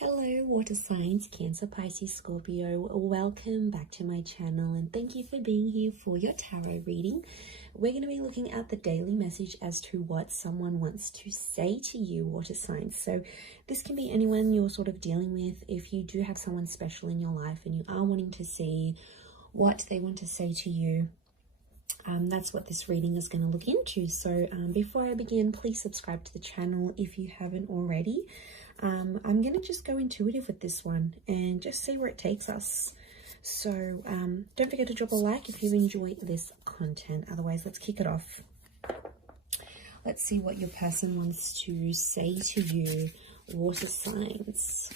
Hello water signs, Cancer, Pisces, Scorpio. Welcome back to my channel and thank you for being here for your tarot reading. We're going to be looking at the daily message as to what someone wants to say to you, water signs. So this can be anyone you're sort of dealing with. If you do have someone special in your life and you are wanting to see what they want to say to you, that's what this reading is going to look into. So before I begin, please subscribe to the channel if you haven't already. I'm going to just go intuitive with this one and just see where it takes us. So don't forget to drop a like if you enjoy this content. Otherwise, let's kick it off. Let's see what your person wants to say to you, water signs.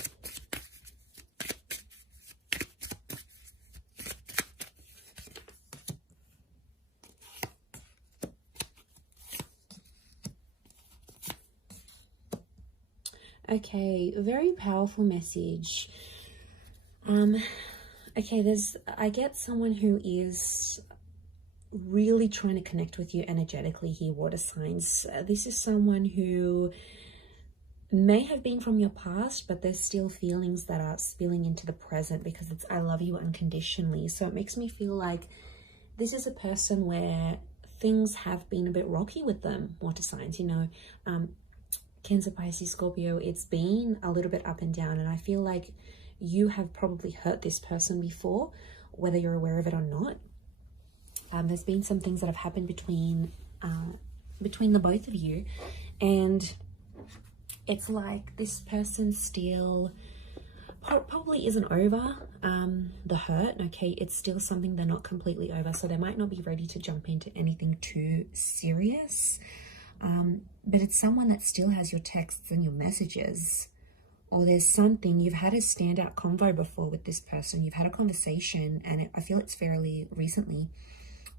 Okay, very powerful message. Okay, I get someone who is really trying to connect with you energetically here, water signs. This is someone who may have been from your past, but there's still feelings that are spilling into the present because it's I love you unconditionally. So it makes me feel like this is a person where things have been a bit rocky with them, water signs, you know. Cancer, Pisces, Scorpio, it's been a little bit up and down, and I feel like you have probably hurt this person before, whether you're aware of it or not. There's been some things that have happened between the both of you, and it's like this person still probably isn't over the hurt. Okay, it's still something they're not completely over, so they might not be ready to jump into anything too serious. But it's someone that still has your texts and your messages, or there's something, you've had a standout convo before with this person. You've had a conversation, and I feel it's fairly recently,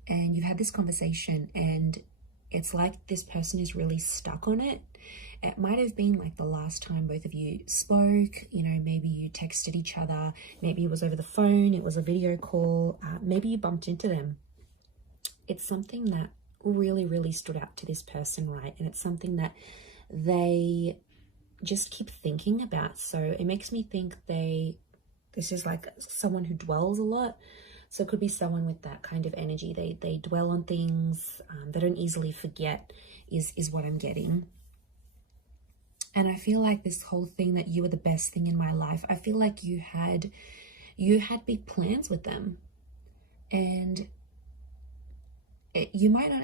and you've had this conversation and it's like this person is really stuck on it. It might have been like the last time both of you spoke, you know, maybe you texted each other, maybe it was over the phone, it was a video call, maybe you bumped into them. It's something that really stood out to this person, right? And it's something that they just keep thinking about. So it makes me think this is like someone who dwells a lot. So it could be someone with that kind of energy. They dwell on things, they don't easily forget is what I'm getting. And I feel like this whole thing that you were the best thing in my life, I feel like you had big plans with them, and you might not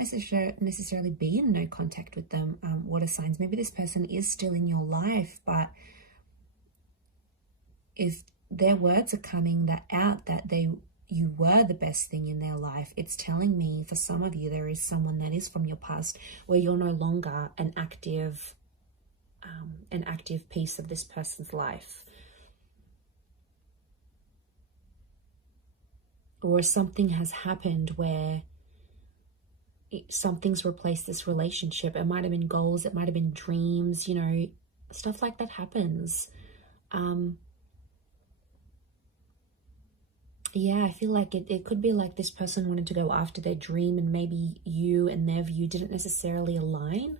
necessarily be in no contact with them, water signs. Maybe this person is still in your life, but if their words are coming out that you were the best thing in their life, it's telling me for some of you there is someone that is from your past where you're no longer an active piece of this person's life. Or something has happened where something's replaced this relationship. It might have been goals, it might have been dreams, you know, stuff like that happens. Yeah, I feel like it could be like this person wanted to go after their dream, and maybe you and their view didn't necessarily align,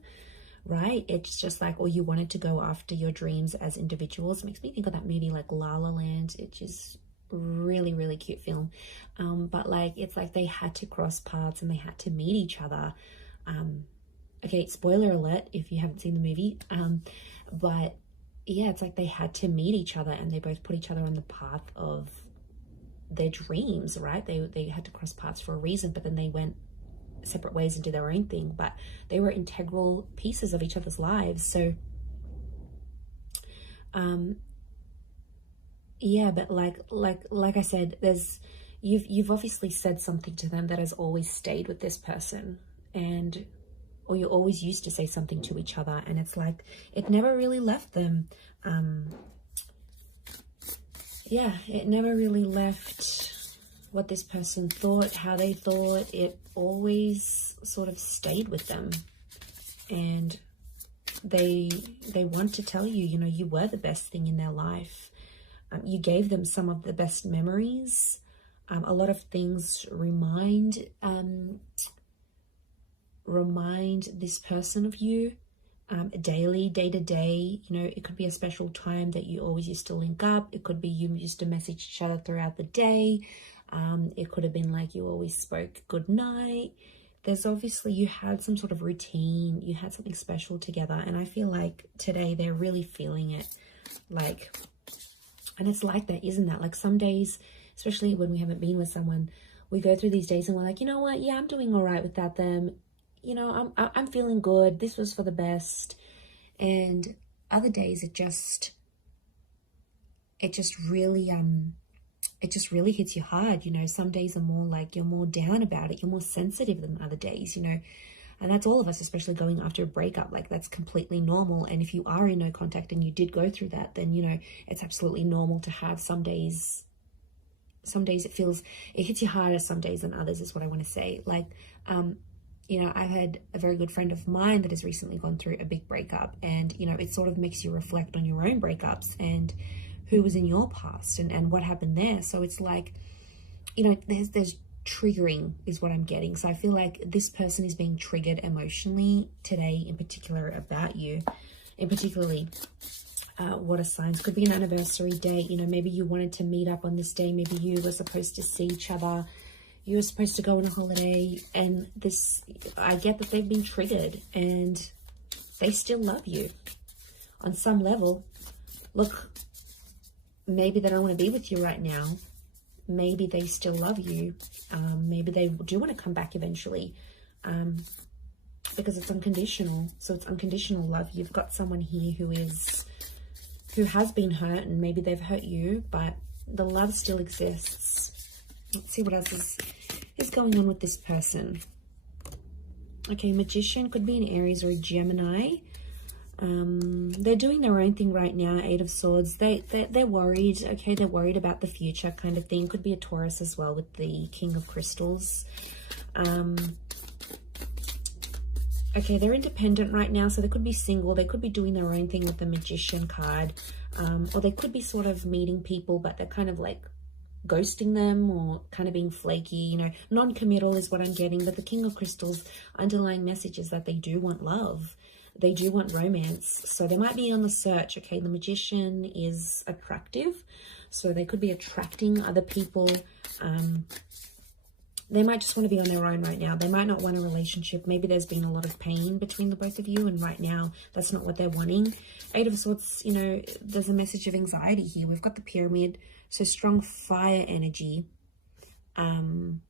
right? It's just like, or you wanted to go after your dreams as individuals. It makes me think of that movie like La La Land, which is really cute film, but like it's like they had to cross paths and they had to meet each other. Okay, spoiler alert if you haven't seen the movie, but yeah, it's like they had to meet each other and they both put each other on the path of their dreams, right? They had to cross paths for a reason, but then they went separate ways and did their own thing, but they were integral pieces of each other's lives. So yeah, but like I said, you've obviously said something to them that has always stayed with this person, or you always used to say something to each other, and it's like it never really left them. Yeah, it never really left what this person thought, how they thought. It always sort of stayed with them, and they want to tell you, you know, you were the best thing in their life. You gave them some of the best memories. A lot of things remind this person of you. daily, day to day. You know, it could be a special time that you always used to link up. It could be you used to message each other throughout the day. It could have been like you always spoke good night. There's obviously, you had some sort of routine, you had something special together, and I feel like today they're really feeling it. Like, and it's like that, isn't that? Like some days, especially when we haven't been with someone, we go through these days and we're like, you know what, yeah, I'm doing all right without them. You know, I'm feeling good. This was for the best. And other days it just really hits you hard. You know, some days are more like you're more down about it, you're more sensitive than other days, you know. And that's all of us, especially going after a breakup. Like, that's completely normal. And if you are in no contact and you did go through that, then, you know, it's absolutely normal to have some days it hits you harder some days than others, is what I want to say. Like, you know, I've had a very good friend of mine that has recently gone through a big breakup, and, you know, it sort of makes you reflect on your own breakups and who was in your past and what happened there. So it's like, you know, there's triggering is what I'm getting. So I feel like this person is being triggered emotionally today, in particular about you, in particularly water signs. Could be an anniversary date. You know, maybe you wanted to meet up on this day. Maybe you were supposed to see each other. You were supposed to go on a holiday, and this, I get that they've been triggered and they still love you on some level. Look, maybe they don't want to be with you right now. Maybe they still love you. Maybe they do want to come back eventually, because it's unconditional. So it's unconditional love. You've got someone here who has been hurt, and maybe they've hurt you, but the love still exists. Let's see what else is going on with this person. Okay, Magician could be an Aries or a Gemini. They're doing their own thing right now. 8 of Swords. They're worried. Okay, they're worried about the future kind of thing. Could be a Taurus as well with the King of Crystals. Okay, they're independent right now, so they could be single. They could be doing their own thing with the Magician card. Or they could be sort of meeting people, but they're kind of like ghosting them or kind of being flaky, you know. Non-committal is what I'm getting. But the King of Crystals, underlying message is that they do want love. They do want romance. So they might be on the search. Okay, the Magician is attractive, so they could be attracting other people. They might just want to be on their own right now. They might not want a relationship. Maybe there's been a lot of pain between the both of you, and right now that's not what they're wanting. 8 of Swords, you know, there's a message of anxiety here. We've got the Pyramid, so strong fire energy. And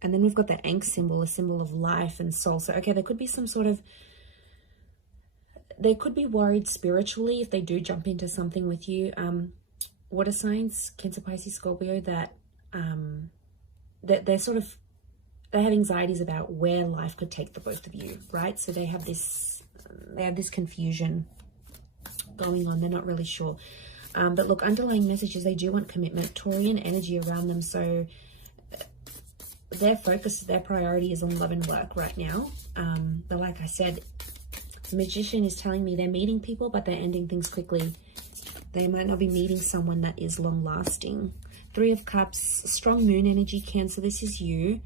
then we've got the Ankh symbol, a symbol of life and soul. So, okay, there could be some sort of, they could be worried spiritually if they do jump into something with you. Water signs, Cancer, Pisces, Scorpio, that they're sort of, they have anxieties about where life could take the both of you, right? So they have this confusion going on. They're not really sure. But look, underlying messages, they do want commitment, Taurian energy around them. So their focus, their priority is on love and work right now. But like I said, the Magician is telling me they're meeting people, but they're ending things quickly. They might not be meeting someone that is long lasting. 3 of Cups, strong moon energy, Cancer, this is you.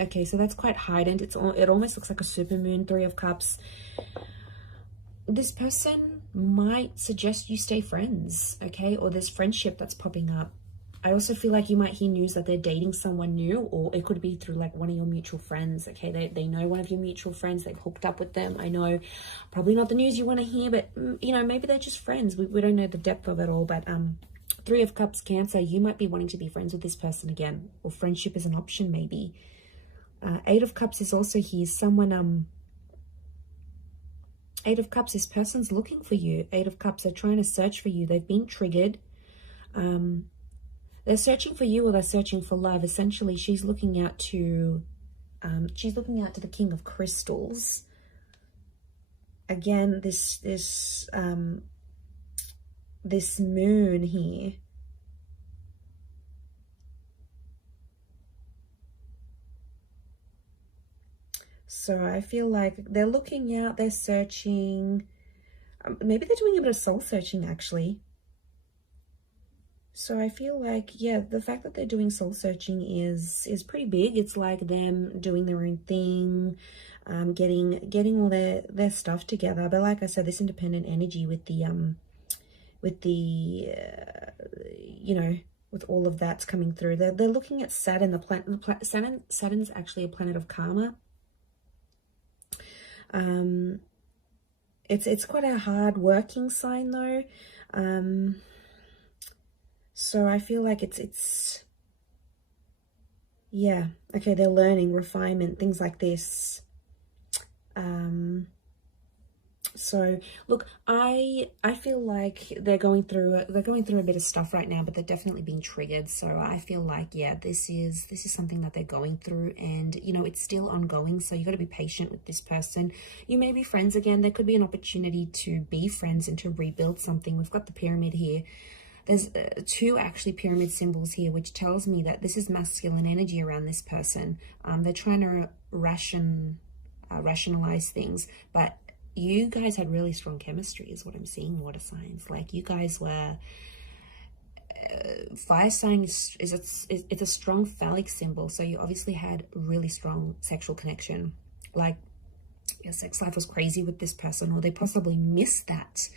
Okay, so that's quite heightened. It almost looks like a super moon. 3 of Cups. This person might suggest you stay friends, okay? Or there's friendship that's popping up. I also feel like you might hear news that they're dating someone new, or it could be through like one of your mutual friends, okay? They know one of your mutual friends, they've hooked up with them. I know probably not the news you want to hear, but you know, maybe they're just friends. We don't know the depth of it all, but 3 of Cups, Cancer, you might be wanting to be friends with this person again, or friendship is an option maybe. 8 of Cups is also here. Someone, 8 of Cups, this person's looking for you. 8 of Cups, they're trying to search for you. They've been triggered. They're searching for you, or they're searching for love. Essentially, she's looking out to the King of Crystals. Again, this moon here. So I feel like they're looking out, they're searching. Maybe they're doing a bit of soul searching, actually. So I feel like, yeah, the fact that they're doing soul searching is pretty big. It's like them doing their own thing, getting all their stuff together. But like I said, this independent energy with the you know, with all of that's coming through, they're looking at Saturn. Saturn's actually a planet of karma. It's quite a hard working sign though. So I feel like it's yeah, okay, they're learning, refinement, things like this. So look, I feel like they're going through a bit of stuff right now, but they're definitely being triggered. So I feel like, yeah, this is something that they're going through, and you know, it's still ongoing. So you got to be patient with this person. You may be friends again. There could be an opportunity to be friends and to rebuild something. We've got the pyramid here. There's two actually pyramid symbols here, which tells me that this is masculine energy around this person. They're trying to rationalize things, but you guys had really strong chemistry is what I'm seeing, water signs. Like you guys were, fire sign it's a strong phallic symbol. So you obviously had really strong sexual connection. Like your sex life was crazy with this person, or they possibly missed that.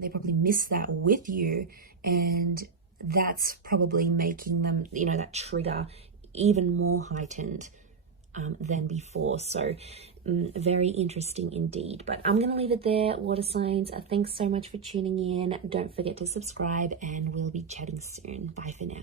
They probably missed that with you, and that's probably making them, you know, that trigger even more heightened than before. So very interesting indeed. But I'm going to leave it there, water signs. Thanks so much for tuning in. Don't forget to subscribe, and we'll be chatting soon. Bye for now.